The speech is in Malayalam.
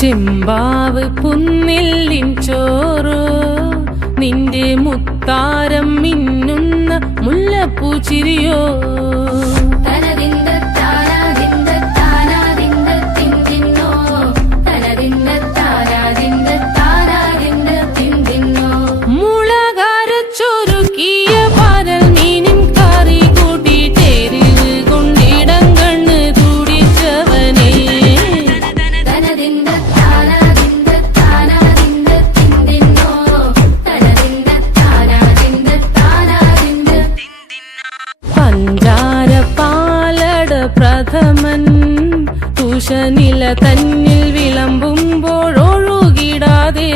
ചെമ്പാവ് പുന്നില്ലിൻ ചോറ് നിന്റെ മുത്താരം മിന്നുന്ന മുല്ലപ്പൂച്ചിരിയോ മുളകരച്ചൊരുക്കിയ പരൽ മീനിൻ കറി കൂട്ടി ചേരിവ് കൊണ്ടിടം കണ്ണ് തുടിച്ചവനേ പഞ്ചാര പാലട പ്രഥമൻ തുഷനില തന്നിൽ വിളമ്പുമ്പോഴൊഴുകിടാതെ